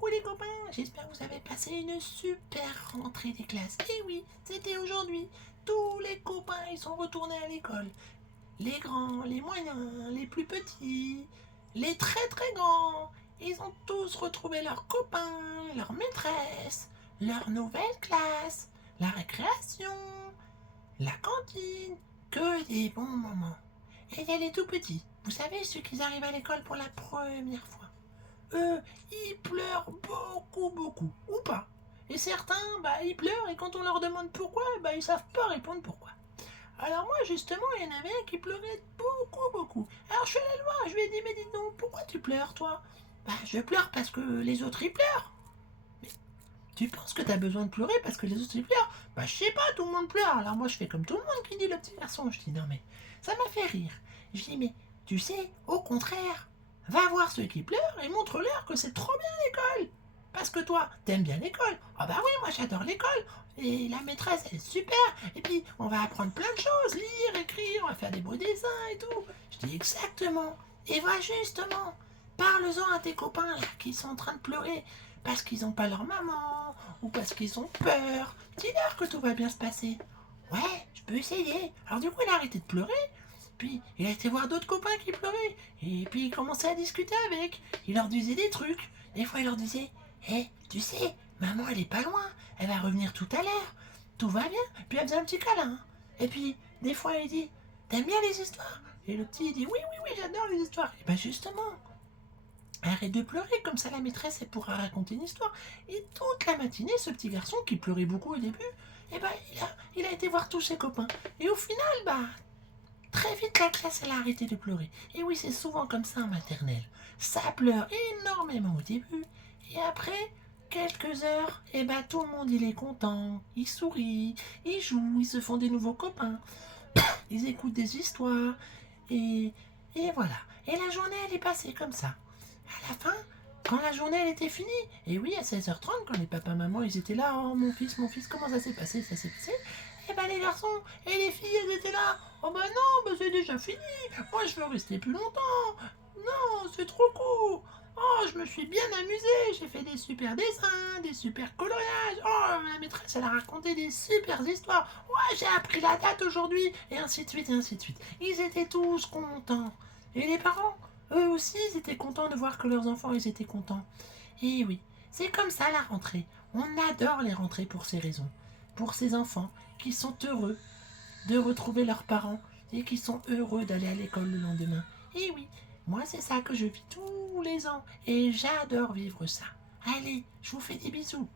coucou les copains, j'espère que vous avez passé une super rentrée des classes. Et oui, c'était aujourd'hui. Tous les copains, ils sont retournés à l'école. Les grands, les moyens, les plus petits, les très très grands. Ils ont tous retrouvé leurs copains, leurs maîtresses, leur nouvelle classe, la récréation, la cantine. Que des bons moments. Et il y a les tout petits. Vous savez, ceux qui arrivent à l'école pour la première fois. Eux, ils pleurent beaucoup, beaucoup, ou pas. Et certains, ils pleurent et quand on leur demande pourquoi, ils savent pas répondre pourquoi. Alors moi, justement, il y en avait un qui pleurait beaucoup, beaucoup. Alors je suis allé le voir, je lui ai dit, mais dis donc, pourquoi tu pleures, toi? Je pleure parce que les autres, ils pleurent. Mais tu penses que t'as besoin de pleurer parce que les autres, ils pleurent? Je sais pas, tout le monde pleure. Alors moi, je fais comme tout le monde qui dit le petit garçon. Je dis, non mais, ça m'a fait rire. Je dis, mais tu sais, au contraire, va voir ceux qui pleurent et montre-leur que c'est trop bien l'école. Parce que toi, t'aimes bien l'école. Ah bah oui, moi j'adore l'école. Et la maîtresse, elle est super. Et puis, on va apprendre plein de choses. Lire, écrire, on va faire des beaux dessins et tout. Je dis exactement. Et va justement. Parle-en à tes copains là, qui sont en train de pleurer parce qu'ils n'ont pas leur maman ou parce qu'ils ont peur. Dis-leur que tout va bien se passer. Ouais, je peux essayer. Alors du coup, il a arrêté de pleurer. Puis il a été voir d'autres copains qui pleuraient. Et puis il commençait à discuter avec. Il leur disait des trucs. Des fois, il leur disait, hé, tu sais, maman, elle est pas loin. Elle va revenir tout à l'heure. Tout va bien. Puis elle faisait un petit câlin. Et puis, des fois, il dit, t'aimes bien les histoires? Et le petit, il dit, oui, oui, oui, j'adore les histoires. Et justement, arrête de pleurer, comme ça la maîtresse elle pourra raconter une histoire. Et toute la matinée, ce petit garçon qui pleurait beaucoup au début, il a été voir tous ses copains. Et au final, très vite la classe elle a arrêté de pleurer. Et oui, c'est souvent comme ça en maternelle. Ça pleure énormément au début. Et après, quelques heures, tout le monde il est content. Il sourit, ils jouent, ils se font des nouveaux copains. Ils écoutent des histoires. Et, et voilà. Et la journée elle est passée comme ça. À la fin, quand la journée elle était finie, et oui, à 16h30, quand les papas maman ils étaient là, oh mon fils, comment ça s'est passé, ça s'est passé. Les garçons et les filles elles étaient là, oh non, c'est déjà fini, moi je veux rester plus longtemps, non, c'est trop court, oh je me suis bien amusée, j'ai fait des super dessins, des super coloriages, oh la maîtresse elle a raconté des super histoires, ouais j'ai appris la date aujourd'hui, et ainsi de suite, et ainsi de suite. Ils étaient tous contents, et les parents eux aussi, ils étaient contents de voir que leurs enfants, ils étaient contents. Et oui, c'est comme ça la rentrée. On adore les rentrées pour ces raisons. Pour ces enfants qui sont heureux de retrouver leurs parents et qui sont heureux d'aller à l'école le lendemain. Et oui, moi c'est ça que je vis tous les ans et j'adore vivre ça. Allez, je vous fais des bisous.